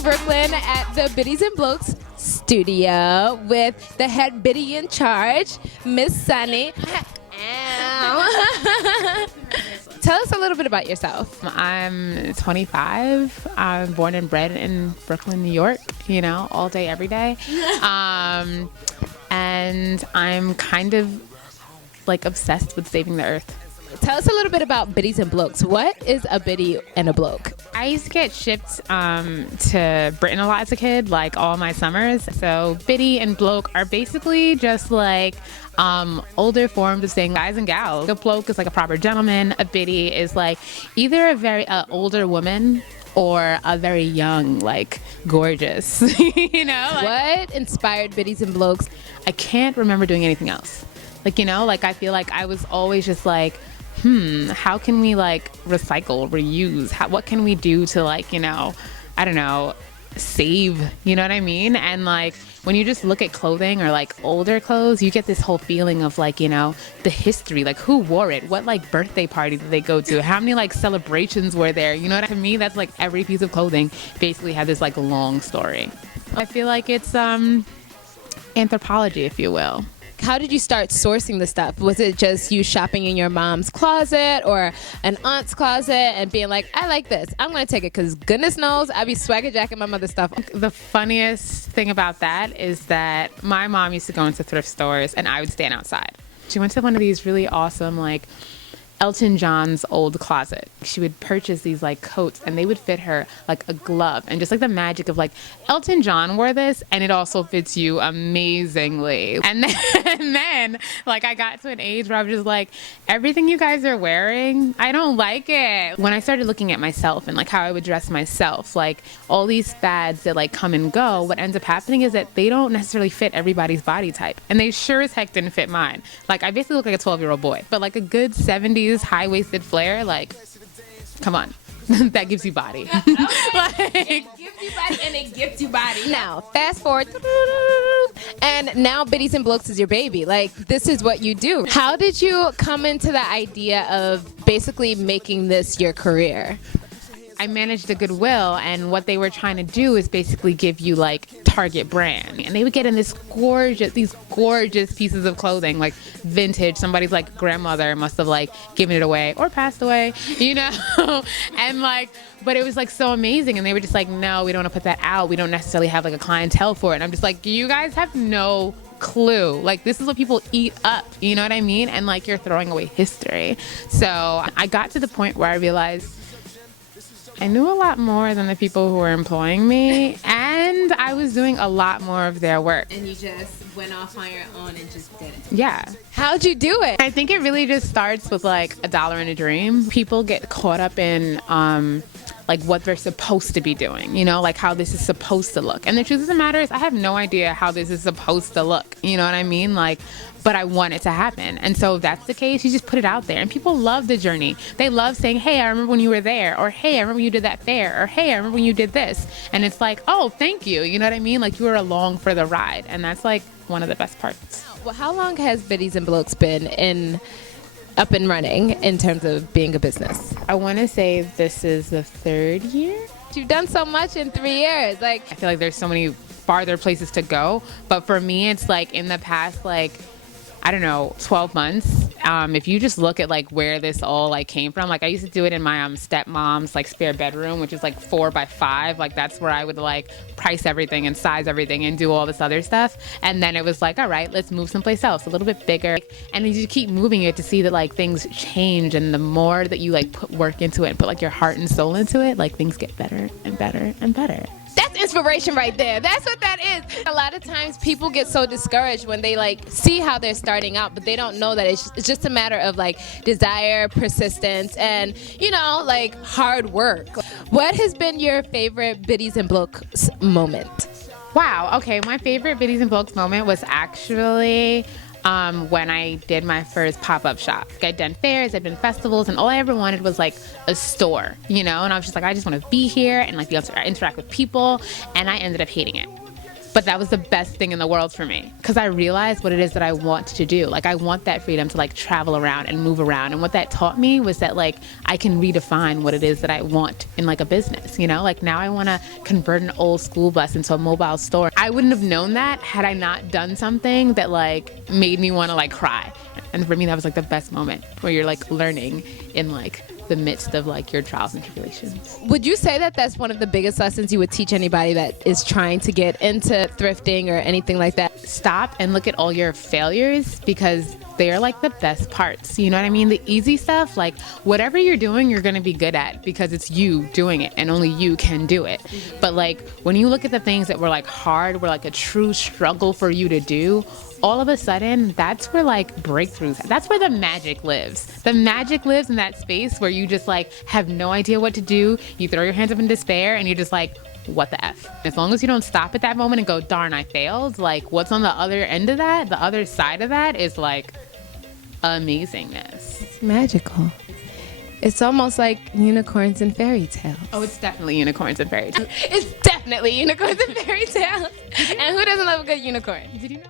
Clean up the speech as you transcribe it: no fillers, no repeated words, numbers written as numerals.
in Brooklyn at the Biddies and Blokes studio with the head biddy in charge, Miss Sunnie. Tell us a little bit about yourself. I'm 25. I'm born and bred in Brooklyn, New York, you know, all day, every day. And I'm kind of like obsessed with saving the earth. Tell us a little bit about Biddies and Blokes. What is a biddy and a bloke? I used to get shipped to Britain a lot as a kid, like all my summers. So biddy and bloke are basically just like older forms of saying guys and gals. A bloke is like a proper gentleman. A biddy is like either a very older woman or a very young, like gorgeous, you know? What inspired Biddies and Blokes? I can't remember doing anything else. Like, you know, like I feel like I was always just like, how can we like recycle, reuse? What can we do to like, you know, I don't know, save, you know what I mean? And like when you just look at clothing or like older clothes, you get this whole feeling of like, you know, the history, like who wore it? What like birthday party did they go to? How many like celebrations were there? You know what I mean? That's like every piece of clothing basically had this like long story. I feel like it's anthropology, if you will. How did you start sourcing the stuff? Was it just you shopping in your mom's closet or an aunt's closet and being like, I like this, I'm gonna take it, because goodness knows I be swagger jacking my mother's stuff. The funniest thing about that is that my mom used to go into thrift stores and I would stand outside. She went to one of these really awesome like Elton John's old closet. She would purchase these like coats and they would fit her like a glove, and just like the magic of like Elton John wore this and it also fits you amazingly. And then like I got to an age where I was just like, everything you guys are wearing, I don't like it. When I started looking at myself and like how I would dress myself, like all these fads that like come and go, what ends up happening is that they don't necessarily fit everybody's body type, and they sure as heck didn't fit mine. Like I basically look like a 12-year-old boy, but like a good 70s high-waisted flare, like come on. That gives you body. Like, it gives you body and it gives you body. Now fast forward and now Biddies and Blokes is your baby. Like this is what you do. How did you come into the idea of basically making this your career? I managed a Goodwill, and what they were trying to do is basically give you like Target brand, and they would get in these gorgeous pieces of clothing, like vintage. Somebody's like grandmother must have like given it away or passed away, you know. And like, but it was like so amazing, and they were just like, no, we don't want to put that out. We don't necessarily have like a clientele for it. And I'm just like, you guys have no clue. Like this is what people eat up, you know what I mean? And like you're throwing away history. So I got to the point where I realized I knew a lot more than the people who were employing me, and I was doing a lot more of their work. And you just went off on your own and just did it. Yeah. How'd you do it? I think it really just starts with like $1 and a dream. People get caught up in like what they're supposed to be doing, you know, like how this is supposed to look. And the truth of the matter is I have no idea how this is supposed to look, you know what I mean? Like, but I want it to happen. And so if that's the case, you just put it out there. And people love the journey. They love saying, hey, I remember when you were there, or hey, I remember when you did that fair, or hey, I remember when you did this. And it's like, oh, thank you. You know what I mean? Like you were along for the ride. And that's like one of the best parts. Well, how long has Biddies and Blokes been up and running in terms of being a business? I want to say this is the 3rd year. You've done so much in 3 years. Like I feel like there's so many farther places to go. But for me, it's like in the past, like, I don't know, 12 months. If you just look at like where this all like came from, like I used to do it in my stepmom's like spare bedroom, which is like 4 by 5. Like that's where I would like price everything and size everything and do all this other stuff. And then it was like, all right, let's move someplace else a little bit bigger. And you keep moving it to see that like things change, and the more that you like put work into it and put like your heart and soul into it, like things get better and better and better. That's inspiration right there. That's what that is. A lot of times people get so discouraged when they like see how they're starting out, but they don't know that it's just a matter of like desire, persistence, and you know, like hard work. What has been your favorite Biddies and Blokes moment? Wow. Okay. My favorite Biddies and Blokes moment was actually when I did my first pop-up shop. I'd done fairs, I'd done festivals, and all I ever wanted was like a store, you know? And I was just like, I just want to be here and like be able to interact with people, and I ended up hating it. But that was the best thing in the world for me because I realized what it is that I want to do. Like, I want that freedom to like travel around and move around. And what that taught me was that like I can redefine what it is that I want in like a business, you know? Like, now I want to convert an old school bus into a mobile store. I wouldn't have known that had I not done something that like made me want to like cry. And for me, that was like the best moment where you're like learning in like the midst of like your trials and tribulations. Would you say that that's one of the biggest lessons you would teach anybody that is trying to get into thrifting or anything like that? Stop and look at all your failures because they're like the best parts. You know what I mean? The easy stuff, like whatever you're doing, you're going to be good at because it's you doing it and only you can do it. But like when you look at the things that were like hard, were like a true struggle for you to do, all of a sudden, that's where like breakthroughs, that's where the magic lives. The magic lives in that space where you just like have no idea what to do. You throw your hands up in despair and you're just like, what the F? As long as you don't stop at that moment and go, darn, I failed. Like what's on the other end of that, the other side of that is like amazingness. It's magical. It's almost like unicorns and fairy tales. Oh, it's definitely unicorns and fairy tales. It's definitely unicorns and fairy tales. And who doesn't love a good unicorn? Did you know?